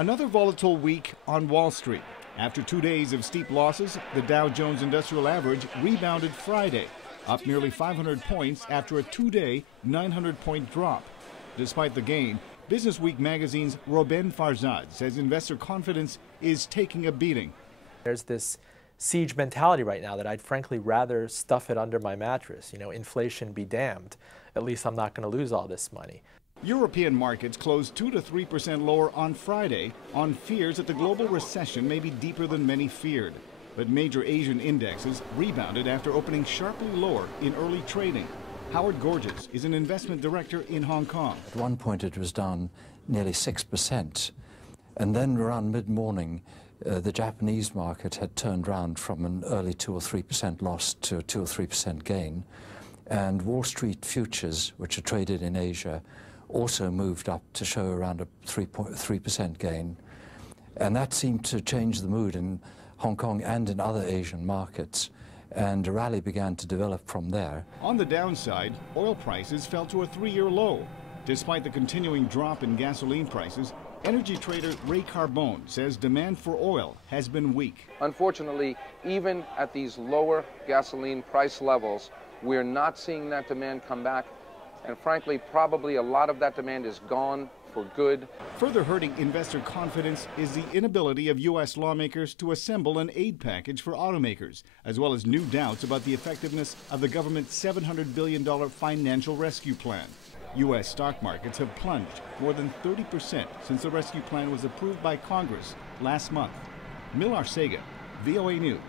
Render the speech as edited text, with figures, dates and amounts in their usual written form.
Another volatile week on Wall Street. After 2 days of steep losses, the Dow Jones Industrial average rebounded Friday, up nearly 500 points after a 2-day 900-point drop. Despite the gain, Business Week magazine's Robin Farzad says investor confidence is taking a beating. There's this siege mentality right now that I'd frankly rather stuff it under my mattress. Inflation be damned. At least I'm not going to lose all this money. European markets closed 2 to 3% lower on Friday on fears that the global recession may be deeper than many feared. But major Asian indexes rebounded after opening sharply lower in early trading. Howard Gorges is an investment director in Hong Kong. At one point it was down nearly 6%, and then around mid-morning the Japanese market had turned round from an early 2 or 3% loss to a 2 or 3% gain, and Wall Street futures, which are traded in Asia, also moved up to show around a 3% gain. And that seemed to change the mood in Hong Kong and in other Asian markets. And a rally began to develop from there. On the downside, oil prices fell to a 3-year low. Despite the continuing drop in gasoline prices, energy trader Ray Carbone says demand for oil has been weak. Unfortunately, even at these lower gasoline price levels, we're not seeing that demand come back. And frankly, probably a lot of that demand is gone for good. Further hurting investor confidence is the inability of U.S. lawmakers to assemble an aid package for automakers, as well as new doubts about the effectiveness of the government's $700 billion financial rescue plan. U.S. stock markets have plunged more than 30% since the rescue plan was approved by Congress last month. Millar Sega, VOA News.